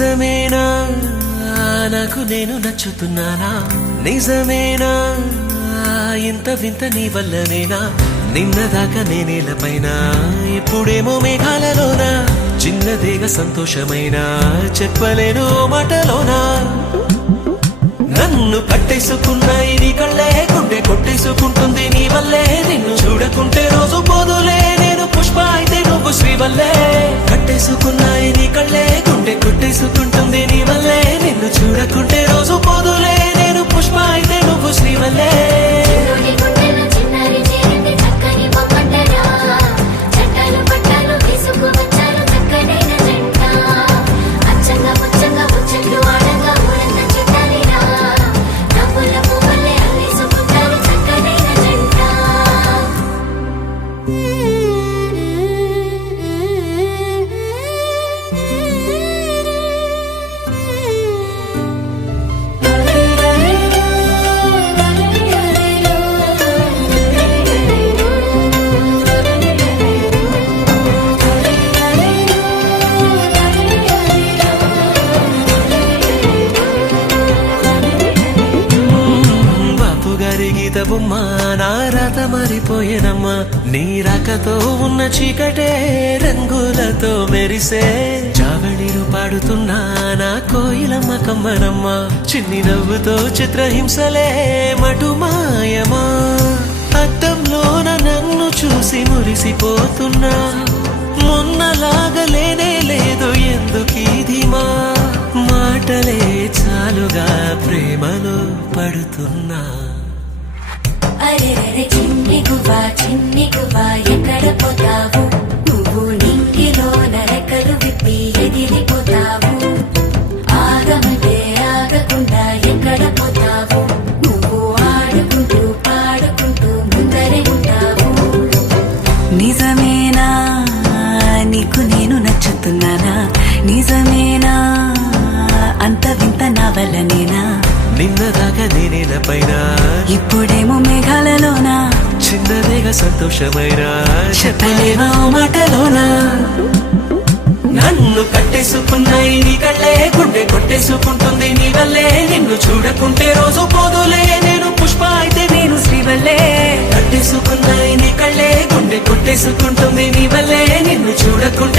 నిజమేనా నాకు నేను నచ్చుతున్నానా? నిజమేనా ఇంత వింత నీ వల్లనేనా? నిన్నదాకా నేనేలపైన ఇప్పుడేమో మేఘాలలోనా. చిన్నదేగా సంతోషమైనా చెప్పలేను మాటలోనా. నన్ను కట్టేసుకున్న నీ కళ్ళే గుండె కొట్టేసుకుంటుంది నీ వల్లే. నిన్ను చూడకుంటే రోజు పోదులే నేను పుష్ప అయితే నువ్వు శ్రీవల్లే. కట్టేసుకున్న నీ కళ్ళే గుండె కొట్టేసుకుంటుంది నీ వల్లే. నిన్ను చూడకుంటే రోజు పోదులే నేను పుష్ప అయితే నువ్వు శ్రీవల్లే. బొమ్మా నా రాత మారిపోయేనమ్మా. నీ రాకతో ఉన్న చీకటే రంగులతో మెరిసే. జావళిలు పాడుతున్నా నా కోయిలమ్మ కమ్మనమ్మా. చిన్ని నవ్వుతో చిత్రహింసలే మటుమాయమా. అద్దంలోన నన్ను చూసి మురిసిపోతున్నా. మొన్నలాగలేనే లేదు ఎందుకీదిమా. మాటలే చాలుగా ప్రేమలో పడుతున్నా. అరెరె చిన్ని గువ్వా ఎక్కడ పోతావు నువ్వు? నింగిలో నరకలు విప్పి ఎదిరిపోతావు. ఆగమంటే ఆగకుండా ఎక్కడ పోతావు నువ్వు? ఆడుకుంటూ పాడుకుంటూ ముందరే ఉంటావు. నిజమేనా నీకు నేను నచ్చుతున్నానా? నిజమేనా అంత వింత నా వల్లనేనా? నిన్నదాకా నేనేలపైన ఇప్పుడేమో మేఘాలలోనా. చిన్నదేగా సంతోషమైనా చెప్పలేవా మాటలోనా. నన్ను కట్టేసుకున్న నీ కళ్ళే గుండె కొట్టేసుకుంటుంది నీ వల్లే. నిన్ను చూడకుంటే రోజు పోదులే నేను పుష్ప అయితే నేను శ్రీవల్లే. కట్టేసుకున్న నీ కళ్ళే గుండె కొట్టేసుకుంటుంది నీ వల్లే. నిన్ను చూడకుంటే